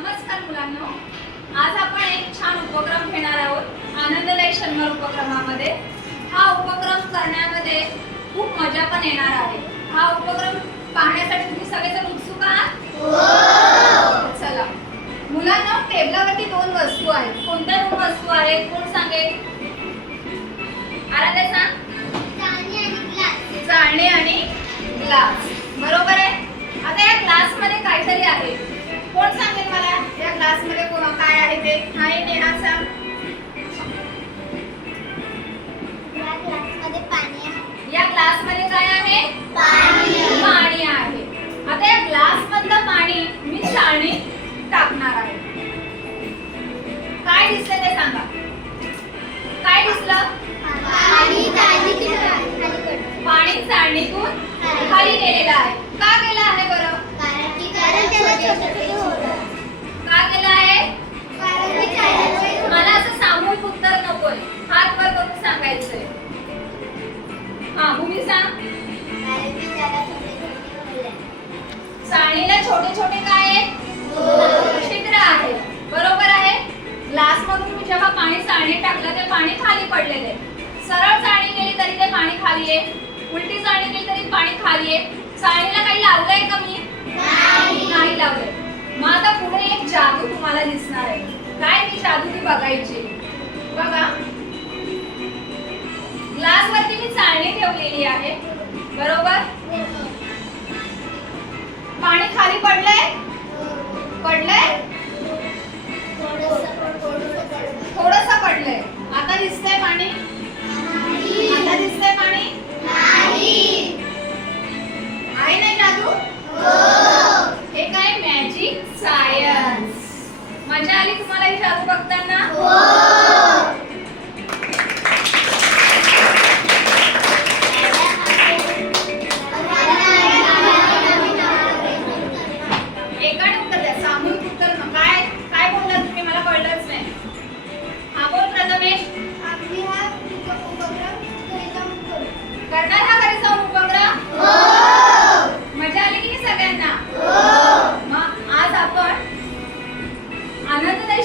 नमस्कार मुलांनो. आज आपण एक छान उपक्रम घेणार आहोत आनंददायी शनिवार उपक्रमामध्ये. हा उपक्रम करण्यामध्ये खूप मजा पण येणार आहे. हा उपक्रम पाहण्यासाठी तुम्ही सगळेजण उत्सुक आहात? चला. मुलांना टेबलावरती दोन वस्तू आहेत. कोणत्या दोन वस्तू आहेत? कोण सांगेल? आराध्या सांग. चाळणी आणि ग्लास. बरोबर आहे? आता या ग्लासमध्ये काहीतरी आहे. कोण सांगेल? मला या ग्लासमध्ये कोण काय आहे ते हाय नेहा सांग या ग्लासमध्ये काय आहे? पाणी. आहे. आता या ग्लास मधलं पाणी मी चाळणीत टाकणार आहे. काय दिसलं ते सांगा. काय दिसलं? पाणी चाळणीतून खाली गेलेलं आहे. का गेलं आहे बरं? का करून सांगायचंय हा भूमी सांग. चाळणीला छोटे छोटे काय आहेत छिद्र आहे. बरोबर आहे? ग्लास मधून जेव्हा पाणी चाळणीत टाकलं ते पाणी खाली पडलेले सरळ चाळणी गेली तरी ते पाणी खाली आहे. उलटी चाळणी गेली तरी पाणी खाली आहे. चाळणीला काही लावलंय का मी? नाही लावलंय. मग आता पुढे एक जादू तुम्हाला दिसणार आहे. काय ती जादू ती बघायची? बघा. खाली ठेवलेली आहे. बरोबर? पाणी खाली पडलंय? पडलंय? थोडस पडलंय. आता दिसतंय पाणी? आता दिसतंय पाणी? आहे नाही जादू? हे काय मॅजिक सायन्स मजा आली तुम्हाला ही जादू बघताना?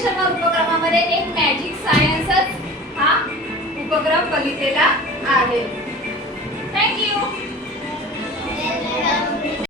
शर्मा उपक्रमामध्ये एक मॅजिक सायन्सच हा उपक्रम बघितलेला आहे.